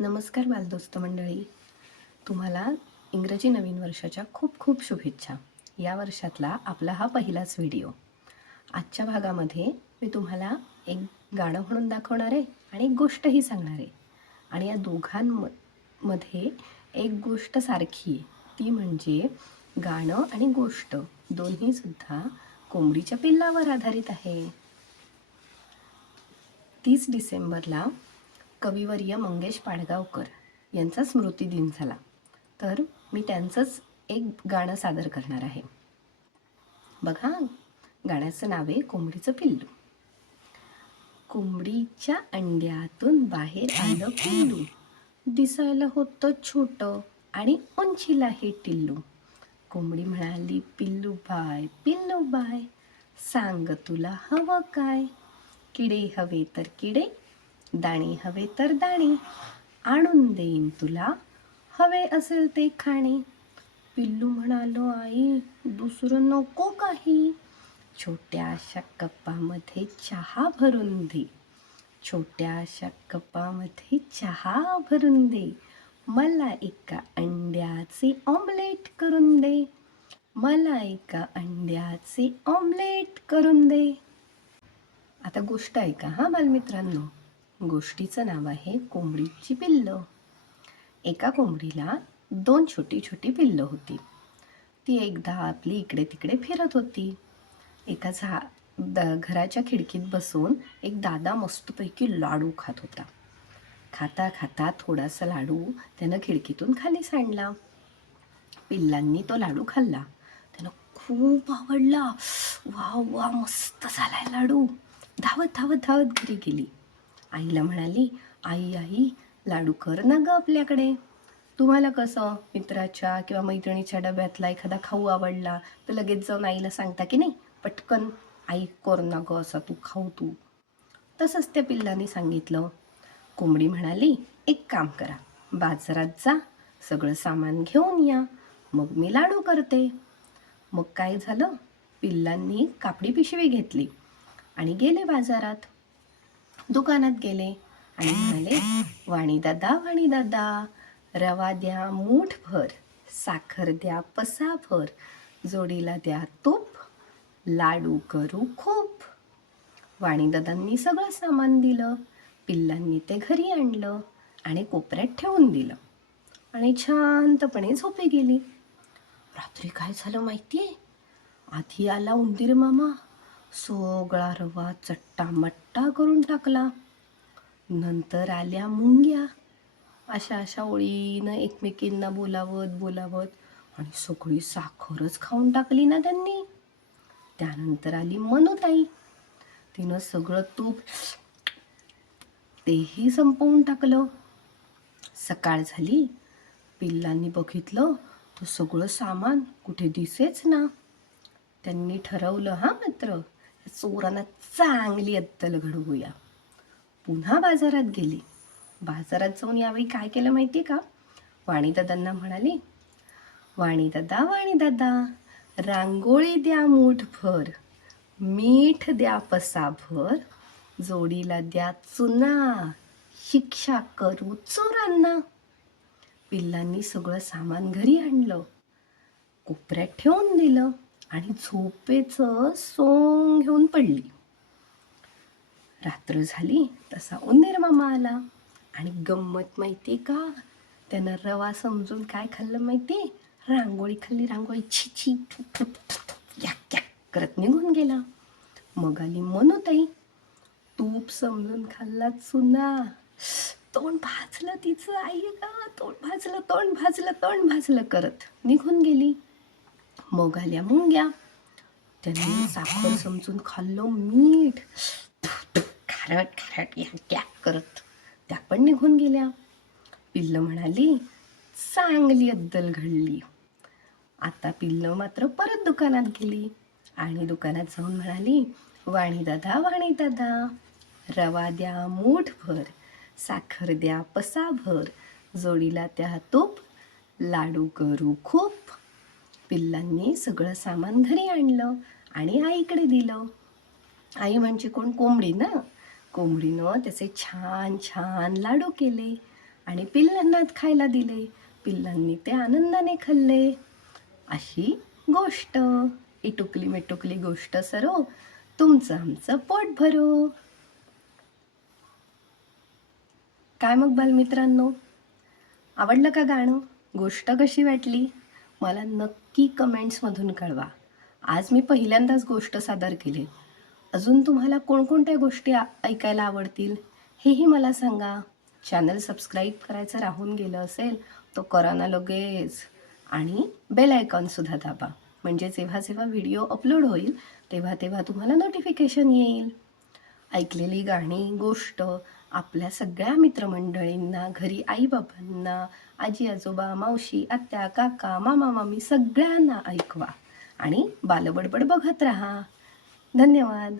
नमस्कार बालदोस्त मंडळी. तुम्हाला इंग्रजी नवीन वर्षाच्या खूप खूप शुभेच्छा. या वर्षातला आपला हा पहिलाच व्हिडिओ. आजच्या भागामध्ये मी तुम्हाला एक गाणं म्हणून दाखवणार आहे आणि एक गोष्टही सांगणार आहे. आणि या दोघांमध्ये एक गोष्ट सारखी आहे. ती म्हणजे गाणं आणि गोष्ट. दोन्हीसुद्धा कोंबडीच्या पिल्लावर आधारित आहे. तीस डिसेंबरला कविवर्य मंगेश पाडगावकर यांचा स्मृतिदिन झाला. तर मी त्यांचंच एक गाणं सादर करणार आहे. बघा गाण्याचं नाव आहे कोंबडीचं पिल्लू. कोंबडीच्या अंड्यातून बाहेर आलं पिल्लू. दिसायला होतं छोटं आणि उंचीलाही टिल्लू. कोंबडी म्हणाली पिल्लू बाय पिल्लू बाय सांग तुला हवं काय? किडे हवे तर किडे दाणे हवे तर दाणे. आणून देईन तुला. हवे असेल ते खाणे. पिल्लू म्हणालो आई दुसरं नको काही. छोट्याशा कपामध्ये चहा भरून दे. छोट्याशा कपामध्ये चहा भरून दे. मला एका अंड्याचे ऑमलेट करून दे. मला एका अंड्याचे ऑमलेट करून दे. आता गोष्ट ऐका हां बालमित्रांनो. गोष्टीचं नाव आहे कोंबडीची पिल्लं. एका कोंबडीला दोन छोटी छोटी पिल्लं होती. ती एकदा आपली इकडे तिकडे फिरत होती. एका झा द घराच्या खिडकीत बसून एक दादा मस्तपैकी लाडू खात होता. खाता खाता थोडासा लाडू त्यानं खिडकीतून खाली सांडला पिल्लांनी तो लाडू खाल्ला. त्यानं खूप आवडला. वा वा मस्त झालाय लाडू. धावत धावत धावत घरी गेली. आईला म्हणाली आई आई लाडू कर ना ग आपल्याकडे. तुम्हाला कसं? मित्राच्या किंवा मैत्रिणीच्या डब्यातला एखादा खाऊ आवडला तर लगेच जाऊन आईला सांगता की नाही पटकन. आई कर ना ग असा तू खाऊ तू. तसंच त्या पिल्लाने सांगितलं. कोंबडी म्हणाली एक काम करा बाजारात जा सगळं सामान घेऊन या मग मी लाडू करते. मग काय झालं? पिल्लांनी कापडी पिशवी घेतली आणि गेले बाजारात. दुकानात गेले आणि म्हणाले वाणीदादा वाणीदादा रवा द्या मूठभर साखर द्या पसाभर जोडीला द्या तूप लाडू करू खूप. वाणीदादांनी सगळं सामान दिलं पिल्लांनी ते घरी आणलं आणि कोपऱ्यात ठेवून दिलं आणि शांतपणे झोपी गेली. रात्री काय झालं माहिती आहे आधी आला उंदीर मामा सगळा रवा चट्टा मट्टा करून टाकला. नंतर आल्या मुंग्या. अशा अशा ओळीनं एकमेकींना बोलावत बोलावत आणि सगळी साखरच खाऊन टाकली ना त्यांनी. त्यानंतर आली मनुताई. तिनं सगळं तूप तेही संपवून टाकलं. सकाळ झाली. पिल्लांनी बघितलं तर सगळं सामान कुठे दिसेच ना. त्यांनी ठरवलं हां मात्र चोरांना चांगली अद्दल घडवूया. पुन्हा बाजारात गेली. बाजारात जाऊन यावेळी काय केलं माहिती का? वाणीदादांना म्हणाली वाणीदादा वाणीदादा रांगोळी द्या मूठभर मीठ द्या पसाभर जोडीला द्या चुना शिक्षा करू चोरांना. पिल्लांनी सगळं सामान घरी आणलं. कोपऱ्यात ठेवून दिलं. आणि झोपेचं सोंग घेऊन पडली. रात्र झाली तसा उंदीर मामा आला. आणि गंमत माहिती का? त्यानं रवा समजून काय खाल्लं माहिती रांगोळी खाल्ली रांगोळी छी छी याक याक करत निघून गेला. मग आली मनोताई. तूप समजून खाल्ला चुना. तोंड भाजलं तिचं आई का तोंड भाजलं तोंड भाजलं तोंड भाजलं करत निघून गेली. मग आल्या मुंग्या. त्यांनी साखर समजून खाल्लं मीठ. खारट खारट या करत त्या पण निघून गेल्या. पिल्लं म्हणाली चांगली अद्दल घडली. आता पिल्लं मात्र परत दुकानात गेली आणि दुकानात जाऊन म्हणाली वाणी दादा वाणी दादा रवा द्या मूठभर साखर द्या पसाभर जोडीला त्या तूप लाडू करू खूप. पिल्लांनी सगळं सामान घरी आणलं आणि आईकडे दिलं. आई म्हणजे कोण? कोंबडी ना? कोंबडीनं त्याचे छान छान लाडू केले आणि पिल्लांना खायला दिले. पिल्लांनी ते आनंदाने खाल्ले. अशी गोष्ट. इटुकली मिटुकली गोष्ट सरो. तुमचं आमचं पोट भरो. काय मग बालमित्रांनो? आवडलं का गाणं? गोष्ट कशी वाटली? मला नक्की कमेंट्समधून कळवा. आज मी पहिल्यांदाच गोष्ट सादर केली. अजून तुम्हाला कोणकोणत्या गोष्टी ऐकायला आवडतील हेही मला सांगा. चॅनल सबस्क्राईब करायचं राहून गेलं असेल तो करा ना लगेच. आणि बेल आयकॉनसुद्धा दाबा. म्हणजे जेव्हा जेव्हा व्हिडिओ अपलोड होईल तेव्हा तेव्हा तुम्हाला नोटिफिकेशन येईल. ऐकलेली गाणी गोष्ट आपल्या सगळ्या मित्रमंडळींना घरी आईबाबांना आजी आजोबा मावशी आत्या काका मामा मामी सगळ्यांना ऐकवा आणि बालबडबड बघत राहा. धन्यवाद.